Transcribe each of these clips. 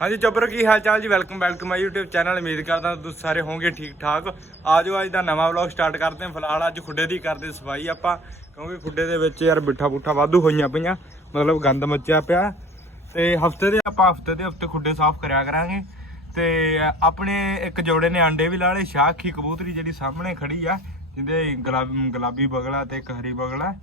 ਹਾਂਜੀ ਚੱਬਰ ਕੀ ਹਾਲ ਚਾਲ ਜੀ? Welcome welcome to my YouTube channel ਉਮੀਦ ਕਰਦਾ ਤੁਸੀਂ ਸਾਰੇ ਹੋਵੋਗੇ ਠੀਕ ਠਾਕ ਆਜੋ, ਅੱਜ ਦਾ ਨਵਾਂ ਵਲੌਗ ਸਟਾਰਟ ਕਰਦੇ ਹਾਂ। ਫਿਲਹਾਲ ਅੱਜ ਖੁੱਡੇ ਦੀ ਕਰਦੇ ਸਫ਼ਾਈ ਆਪਾਂ, ਕਿਉਂਕਿ ਖੁੱਡੇ ਦੇ ਵਿੱਚ ਯਾਰ ਬਿੱਠਾ ਬੁੱਠਾ ਵਾਧੂ ਹੋਈਆਂ ਪਈਆਂ, ਮਤਲਬ ਗੰਦ ਮੱਚਿਆ ਪਿਆ। ਤੇ ਹਫ਼ਤੇ ਦੇ, ਆਪਾਂ ਹਫ਼ਤੇ ਦੇ ਹਫ਼ਤੇ ਖੁੱਡੇ ਸਾਫ਼ ਕਰਿਆ ਕਰਾਂਗੇ। ਤੇ ਆਪਣੇ ਇੱਕ ਜੋੜੇ ਨੇ ਆਂਡੇ ਵੀ ਲਾ ਲਏ ਸ਼ਾਖੀ ਕਬੂਤਰੀ ਜਿਹੜੀ ਸਾਹਮਣੇ ਖੜੀ ਆ, ਜਿਹਦੇ ਗੁਲਾਬੀ ਗੁਲਾਬੀ ਬਗਲਾ ਤੇ ਇੱਕ ਹਰੀ ਬਗਲਾ।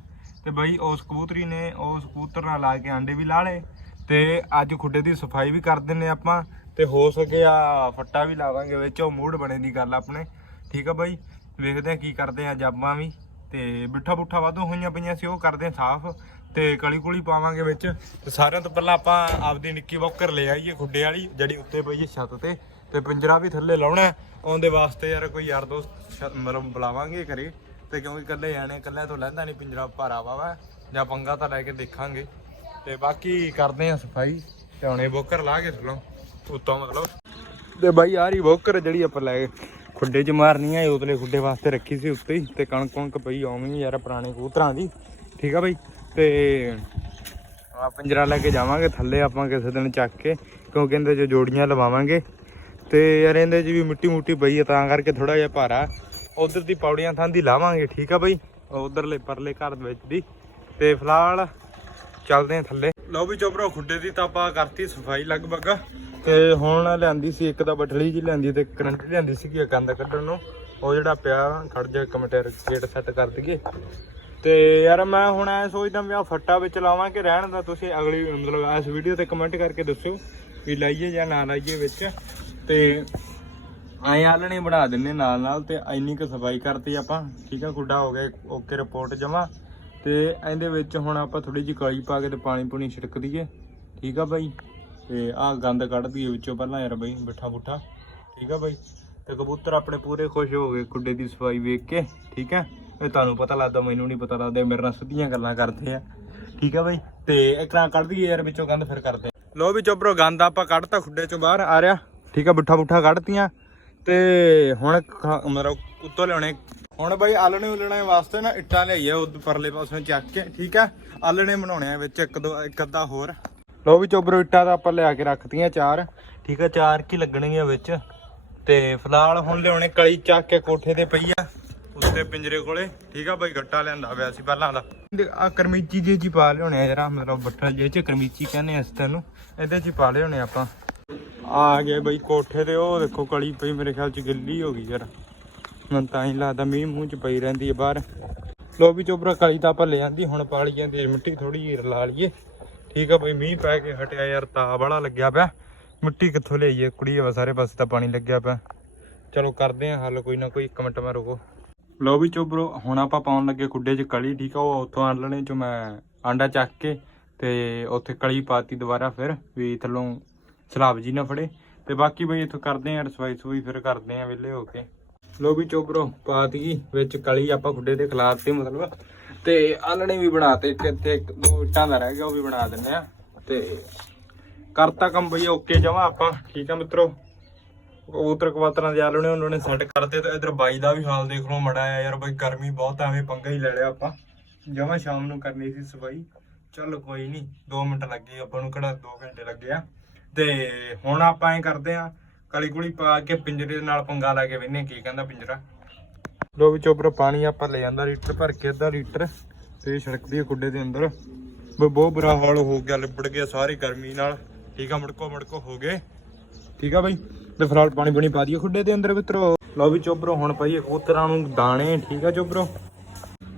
ਤੇ ਬਈ, ਉਸ ਕਬੂਤਰੀ ਨੇ, ਉਸ ਕਬੂਤਰ ਨਾਲ ਲਾ ਕੇ ਆਂਡੇ ਵੀ ਲਾ ਲਏ। ਤੇ ਅੱਜ ਖੁੱਡੇ ਦੀ ਸਫ਼ਾਈ ਵੀ ਕਰ ਦਿੰਨੇ ਆਪਾਂ ਤੇ ਹੋ ਸਕਿਆ ਫੱਟਾ ਵੀ ਲਾਵਾਂਗੇ ਵਿੱਚ, ਉਹ ਮੂਡ ਬਣੇ ਦੀ ਗੱਲ ਆਪਣੇ। ਠੀਕ ਆ ਬਾਈ? ਵੇਖਦੇ ਆ ਕੀ ਕਰਦੇ ਆ ਜਾਬਾਂ ਵੀ। ਤੇ ਬਿੱਠਾ ਬੁੱਠਾ ਵਾਧੂ ਹੋਈਆਂ ਪਈਆਂ ਸੀ, ਉਹ ਕਰਦੇ ਆ ਸਾਫ਼। ਤੇ ਕਲੀ ਕੁਲੀ ਪਾਵਾਂਗੇ ਵਿੱਚ। ਤੇ ਸਾਰਿਆਂ ਤੋਂ ਪਹਿਲਾਂ ਆਪਾਂ ਆਪਦੀ ਨਿੱਕੀ ਵੋਕਰ ਲੈ ਆਈਏ ਖੁੱਡੇ ਵਾਲੀ, ਜਿਹੜੀ ਉੱਤੇ ਪਈ ਹੈ ਛੱਤ ਤੇ। ਤੇ ਪਿੰਜਰਾ ਵੀ ਥੱਲੇ ਲਾਉਣਾ ਆਉਂਦੇ ਵਾਸਤੇ ਯਾਰ ਕੋਈ ਯਾਰ ਦੋਸਤ ਛ- ਮਤਲਬ ਬੁਲਾਵਾਂਗੇ ਘਰੇ। ਤੇ ਕਿਉਂਕਿ ਇਕੱਲੇ ਜਾਣੇ ਇਕੱਲਿਆਂ ਤੋਂ ਲੈਂਦਾ ਨਹੀਂ ਪਿੰਜਰਾ ਭਾਰਾ ਵਾ ਜਾਂ ਪੰਗਾ ਤਾਂ ਲੈ ਕੇ ਦੇਖਾਂਗੇ। ਤੇ ਬਾਕੀ ਕਰਦੇ ਆ ਸਫ਼ਾਈ। ਤੇ ਹੁਣੇ ਬੋਕਰ ਲਾ ਕੇ ਥੱਲੋਂ। ਉੱਤੋਂ ਮਤਲਬ। ਤੇ ਬਾਈ ਯਾਰ ਹੀ ਬੋਕਰ ਜਿਹੜੀ ਆਪਾਂ ਲੈ ਕੇ ਖੁੱਡੇ 'ਚ ਮਾਰਨੀ ਆ ਉਤਲੇ ਖੁੱਡੇ ਵਾਸਤੇ ਰੱਖੀ ਸੀ ਉੱਤੇ ਹੀ। ਤੇ ਕਣਕ ਕਣਕ ਪਈ ਉਵੇਂ ਯਾਰ ਪੁਰਾਣੇ ਕਬੂਤਰਾਂ ਦੀ। ਠੀਕ ਆ ਬਾਈ? ਤੇ ਆ ਪਿੰਜਰਾ ਲੈ ਕੇ ਜਾਵਾਂਗੇ, ਥੱਲੇ ਆਪਾਂ ਕਿਸੇ ਦਿਨ ਚੱਕ ਕੇ, ਕਿਉਂਕਿ ਇਹਦੇ 'ਚ ਜੋੜੀਆਂ ਲਵਾਵਾਂਗੇ। ਤੇ ਯਾਰ ਇਹਦੇ 'ਚ ਵੀ ਮਿੱਟੀ ਮੁੱਟੀ ਪਈ ਆ, ਤਾਂ ਕਰਕੇ ਥੋੜਾ ਜਿਹਾ ਭਾਰਾ। ਉਧਰ ਦੀ ਪੌੜੀਆਂ ਥਾਂ ਦੀ ਲਾਵਾਂਗੇ, ਠੀਕ ਆ ਬਾਈ? ਉਧਰਲੇ ਪਰਲੇ ਘਰ ਦੇ ਵਿੱਚ ਦੀ। ਤੇ ਫਿਲਹਾਲ ਚੱਲਦੇ ਆ ਥੱਲੇ। ਲਓ ਵੀ ਚੋਪਰੋ ਖੁੱਡੇ ਦੀ ਤਾਂ ਆਪਾਂ ਕਰਤੀ ਸਫ਼ਾਈ ਲਗਭਗ। ਤੇ ਹੁਣ ਲਿਆਂਦੀ ਸੀ ਇੱਕ ਤਾਂ ਬਠਲੀ ਜੀ ਲਿਆਂਦੀ ਤੇ ਕਰੰਟ ਲਿਆਂਦੀ ਸੀ ਕਿ ਗੰਦ ਕੱਢਣ ਨੂੰ। ਉਹ ਜਿਹੜਾ ਪਿਆ, ਖੜ ਜਾ ਇੱਕ ਗੇਟ ਸੈੱਟ ਕਰ ਦਈਏ। ਤੇ ਯਾਰ ਮੈਂ ਹੁਣ ਐ ਸੋਚਦਾ ਵੀ ਆ ਫੱਟਾ ਵਿੱਚ ਲਾਵਾਂ ਕਿ ਰਹਿਣ ਦਾ, ਤੁਸੀਂ ਅਗਲੀ, ਮਤਲਬ ਇਸ ਵੀਡੀਓ ਤੇ ਕਮੈਂਟ ਕਰਕੇ ਦੱਸਿਓ ਵੀ ਲਾਈਏ ਜਾਂ ਨਾ ਲਾਈਏ ਵਿੱਚ। ਤੇ ਐਂ ਆਲਣੇ ਬਣਾ ਦਿੰਨੇ ਨਾਲ ਨਾਲ ਤੇ ਇੰਨੀ ਕੁ ਸਫ਼ਾਈ ਕਰਤੀ ਆਪਾਂ। ਠੀਕ ਆ ਗੁੱਡਾ ਹੋ ਗਿਆ, ਓਕੇ ਰਿਪੋਰਟ ਜਮਾ ਤੇ ਇਹਦੇ ਵਿੱਚ ਹੁਣ ਆਪਾਂ ਥੋੜੀ ਜਿਹੀ ਕਾਲੀ ਪਾ ਕੇ ਤੇ ਪਾਣੀ ਪੂਣੀ ਛਿੜਕ ਦਈਏ। ਠੀਕ ਆ ਬਾਈ? ਤੇ ਆਹ ਗੰਦ ਕੱਢ ਦਈਏ ਵਿੱਚੋਂ ਪਹਿਲਾਂ ਯਾਰ ਬਾਈ ਬਿੱਠਾ ਬੁੱਠਾ ਠੀਕ ਆ ਬਾਈ? ਤੇ ਕਬੂਤਰ ਆਪਣੇ ਪੂਰੇ ਖੁਸ਼ ਹੋ ਗਏ ਗੁੱਡੇ ਦੀ ਸਫ਼ਾਈ ਵੇਖ ਕੇ। ਠੀਕ ਹੈ ਇਹ ਤੁਹਾਨੂੰ ਪਤਾ ਲੱਗਦਾ, ਮੈਨੂੰ ਨਹੀਂ ਪਤਾ ਲੱਗਦਾ ਮੇਰੇ ਨਾਲ ਸਿੱਧੀਆਂ ਗੱਲਾਂ ਕਰਦੇ ਆ। ਠੀਕ ਆ ਬਾਈ? ਤੇ ਇਕਰਾਂ ਕੱਢ ਦਈਏ ਯਾਰ, ਵਿੱਚੋਂ ਗੰਦ ਫਿਰ ਕਰਦੇ ਲੋ ਵੀ ਚੋਬਰੋ ਗੰਦ ਆਪਾਂ ਕੱਢਤਾ ਖੁੱਡੇ ਚੋਂ ਬਾਹਰ, ਆ ਰਿਹਾ। ਠੀਕ ਆ ਬਿੱਠਾ ਬੁੱਠਾ ਕੱਢਤੀਆਂ। ਤੇ ਹੁਣ ਖਾ- ਮਤਲਬ ਉੱਤੋਂ ਲਿਆਉਣੇ ਹੁਣ ਬਾਈ ਆਲਣੇ ਉਲਣੇ ਵਾਸਤੇ ਨਾ ਇੱਟਾਂ ਲਿਆਈਏ ਉਹ ਪਰਲੇ ਪਾਸੋਂ ਚੱਕ ਕੇ, ਠੀਕ ਆ? ਆਲਣੇ ਬਣਾਉਣੇ ਆ ਵਿੱਚ ਇੱਕ ਦੋ, ਇੱਕ ਅੱਧਾ ਹੋਰ। ਲੋ ਵੀ ਚੋਬਰੋ, ਇੱਟਾਂ ਦਾ ਆਪਾਂ ਲਿਆ ਕੇ ਰੱਖਤੀਆਂ ਚਾਰ। ਠੀਕ ਆ, ਚਾਰ ਕੀ ਲੱਗਣਗੀਆਂ ਵਿੱਚ। ਤੇ ਫਿਲਹਾਲ ਹੁਣ ਲਿਆਉਣੇ ਕਲੀ ਚੱਕ ਕੇ ਕੋਠੇ ਤੇ ਪਈ ਆ ਉਸਦੇ ਪਿੰਜਰੇ ਕੋਲੇ। ਠੀਕ ਆ ਬਾਈ, ਗੱਟਾ ਲਿਆਂਦਾ ਪਿਆ ਸੀ ਪਹਿਲਾਂ ਦਾ। ਆ ਕਰਮੀਚੀ ਜੇ ਜੀ ਪਾ ਲਿਆਉਣੇ ਆ ਜਰਾ, ਮਤਲਬ ਬੱਠਲ ਜੇ ਚ, ਕਰਮੀਚੀ ਕਹਿੰਦੇ ਆ ਇਸ ਤੈਨੂੰ ਇਹਦੇ ਚ ਹੀ ਪਾ ਲਿਆਉਣੇ ਆਪਾਂ। ਆ ਗਏ ਬਈ ਕੋਠੇ ਤੇ, ਉਹ ਦੇਖੋ ਕਲੀ ਪਈ, ਮੇਰੇ ਖਿਆਲ ਚ ਗਿੱਲੀ ਹੋ ਗਈ ਯਾਰ ਮੈਨੂੰ ਤਾਂ ਹੀ ਲੱਗਦਾ ਮੀਂਹ ਮੂੰਹ ਚ ਪਈ ਰਹਿੰਦੀ ਹੈ ਬਾਹਰ। ਲੋ ਵੀ ਚੋਬਰਾ ਕਲੀ ਤਾਂ ਆਪਾਂ ਲੈ ਜਾਂਦੀ ਹੁਣ ਪਾਲੀ ਜਾਂਦੀ ਹੈ, ਮਿੱਟੀ ਥੋੜੀ ਜਿਹੀ ਰਲਾ ਲਈਏ। ਠੀਕ ਆ ਬਈ ਮੀਂਹ ਪੈ ਕੇ ਹਟਿਆ ਯਾਰ ਤਾ ਬੜਾ ਲੱਗਿਆ ਪਿਆ। ਮਿੱਟੀ ਕਿੱਥੋਂ ਲਿਆਈਏ ਕੁੜੀ ਆ ਸਾਰੇ ਪਾਸੇ ਤਾਂ ਪਾਣੀ ਲੱਗਿਆ ਪਿਆ। ਚਲੋ ਕਰਦੇ ਆ ਹੱਲ ਕੋਈ ਨਾ ਕੋਈ ਇੱਕ ਮਿੰਟ ਮੈਂ ਰੁਕੋ। ਲੋ ਵੀ ਚੋਬਰੋ ਹੁਣ ਆਪਾਂ ਪਾਉਣ ਲੱਗੇ ਕੁੱਡੇ 'ਚ ਕਲੀ ਠੀਕ ਆ ਉਹ ਉੱਥੋਂ ਆਲਣੇ 'ਚੋਂ ਮੈਂ ਆਂਡਾ ਚੱਕ ਕੇ ਤੇ ਉੱਥੇ ਕਲੀ ਪਾਤੀ ਦੁਬਾਰਾ ਫਿਰ ਵੀ ਥੱਲੋਂ ਸਲਾਬ ਜੀ ਨਾ ਫੜੇ। ਤੇ ਬਾਕੀ ਬਈ ਇੱਥੋਂ ਕਰਦੇ ਆ ਰਸਵਾਈ ਸੂਈ ਫਿਰ ਕਰਦੇ ਆ ਵਿਹਲੇ ਹੋ ਕੇ। ਲੋ ਵੀ ਚੋਬਰੋ ਪਾਤੀ ਵਿੱਚ ਕਲੀ ਆਪਾਂ ਖੁੱਡੇ ਤੇ ਖਲਾਤੀ ਮਤਲਬ। ਤੇ ਆਲਣੇ ਵੀ ਬਣਾਤੇ ਇੱਕ ਇੱਥੇ ਇੱਕ ਦੋ ਇੱਟਾਂ ਦਾ ਰਹਿ ਗਿਆ ਉਹ ਵੀ ਬਣਾ ਦਿੰਨੇ ਆ। ਤੇ ਕਰਤਾ ਕੰਮ ਬਈ ਓਕੇ ਜਮਾ ਆਪਾਂ ਠੀਕ ਆ ਮਿੱਤਰੋ? ਕਬੂਤਰ ਕਵਾਤਰਾਂ ਦੇ ਆਲਣੇ ਉਹਨਾਂ ਨੇ ਸੈੱਟ ਕਰਤੇ ਤੇ ਇਧਰ ਬਾਈ ਦਾ ਵੀ ਹਾਲ ਦੇਖ ਲਓ ਮੜਾ ਆ ਯਾਰ ਬਾਈ ਗਰਮੀ ਬਹੁਤ ਆ, ਐਵੇਂ ਪੰਗਾ ਹੀ ਲੈ ਲਿਆ ਆਪਾਂ। ਜਮਾ ਸ਼ਾਮ ਨੂੰ ਕਰਨੀ ਸੀ ਸਫ਼ਾਈ। ਚੱਲ ਕੋਈ ਨਹੀਂ 2 ਮਿੰਟ ਲੱਗੇ ਆਪਾਂ ਨੂੰ ਕਿਹੜਾ 2 ਘੰਟੇ ਲੱਗੇ ਆ। ਤੇ ਹੁਣ ਆਪਾਂ ਐ ਕਰਦੇ ਆ ਕਲੀ ਕੁਲੀ ਪਾ ਕੇ ਪਿੰਜਰੇ ਨਾਲ ਪੰਗਾ ਲਾ ਕੇ ਵੇਨੇ ਕੀ ਕਹਿੰਦਾ ਪਿੰਜਰਾ? ਲੋ ਵੀ ਚੋਪਰ ਪਾਣੀ ਆਪਾਂ ਲੈ ਜਾਂਦਾ ਲੀਟਰ ਭਰ ਕੇ, ਅੱਧਾ ਲੀਟਰ। ਤੇ ਛੜਕਦੀ ਹੈ ਕੁੱਡੇ ਦੇ ਅੰਦਰ। ਬ- ਬਹੁਤ ਬੁਰਾ ਹਾਲ ਹੋ ਗਿਆ, ਲਿਬੜ ਗਿਆ ਸਾਰੀ ਗਰਮੀ ਨਾਲ। ਠੀਕ ਆ, ਮੁੜਕੋ ਮੁੜਕੋ, ਹੋ ਗਏ। ਠੀਕ ਆ ਬਾਈ? ਤੇ ਫਿਲਹਾਲ ਪਾਣੀ ਬਣੀ ਪਾ ਦਈਏ ਖੁੱਡੇ ਦੇ ਅੰਦਰ ਮਿੱਤਰੋ। ਲਓ ਵੀ ਚੋਬਰੋ ਹੁਣ ਪਾਈਏ ਕਬੂਤਰਾਂ ਨੂੰ ਦਾਣੇ, ਠੀਕ ਆ ਚੋਬਰੋ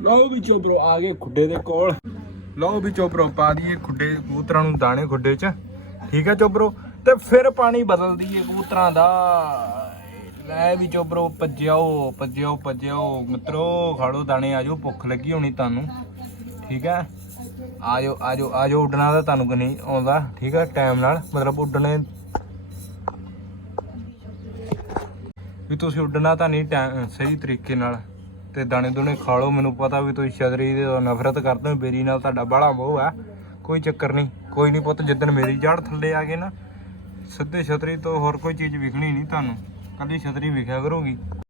ਲਓ ਵੀ ਚੋਬਰੋ ਆ ਗਏ ਖੁੱਡੇ ਦੇ ਕੋਲ। ਲਓ ਵੀ ਚੋਬਰੋ ਪਾ ਦਈਏ ਖੁੱਡੇ, ਕਬੂਤਰਾਂ ਨੂੰ ਦਾਣੇ ਖੁੱਡੇ 'ਚ। ਠੀਕ ਆ ਚੋਬਰੋ ਤੇ ਫਿਰ ਪਾਣੀ ਬਦਲ ਦਈਏ ਕਬੂਤਰਾਂ ਦਾ। ਲੈ ਵੀ ਚੋਬਰੋ ਭੱਜਿਓ ਭੱਜਿਓ ਭੱਜਿਓ ਮਿੱਤਰੋ, ਖਾੜੋ ਦਾਣੇ ਆਜੋ ਭੁੱਖ ਲੱਗੀ ਹੋਣੀ ਤੁਹਾਨੂੰ। ਠੀਕ ਹੈ? ਆਜੋ ਆਜੋ ਆਜੋ ਉੱਡਣਾ ਤਾਂ ਤੁਹਾਨੂੰ ਕਿ ਨਹੀਂ ਆਉਂਦਾ। ਠੀਕ ਹੈ? ਟਾਈਮ ਨਾਲ, ਮਤਲਬ ਉੱਡਣੇ। ਵੀ ਤੁਸੀਂ ਉੱਡਣਾ ਤਾਂ ਨਹੀਂ ਟੈ- ਸਹੀ ਤਰੀਕੇ ਨਾਲ। ਤੇ ਦਾਣੇ ਦੁਣੇ ਖਾ ਲਓ, ਮੈਨੂੰ ਪਤਾ ਵੀ ਤੁਸੀਂ ਛਤਰੀ ਦੇ ਨਫ਼ਰਤ ਕਰਦੇ ਹੋ, ਬੇਰੀ ਨਾਲ ਤੁਹਾਡਾ ਬਾਹਲਾ ਮੋਹ ਆ ਕੋਈ ਚੱਕਰ ਨਹੀਂ, ਕੋਈ ਨਹੀਂ ਪੁੱਤ, ਜਿੱਦਣ ਮੇਰੀ ਜੜ ਥੱਲੇ ਆ ਗਏ ਨਾ ਸਿੱਧੇ ਛਤਰੀ ਤੋਂ ਹੋਰ ਕੋਈ ਚੀਜ਼ ਵਿਖਣੀ ਨਹੀਂ ਤੁਹਾਨੂੰ। ਕੱਲੀ ਛਤਰੀ ਵਿਖਿਆ ਕਰੂਗੀ।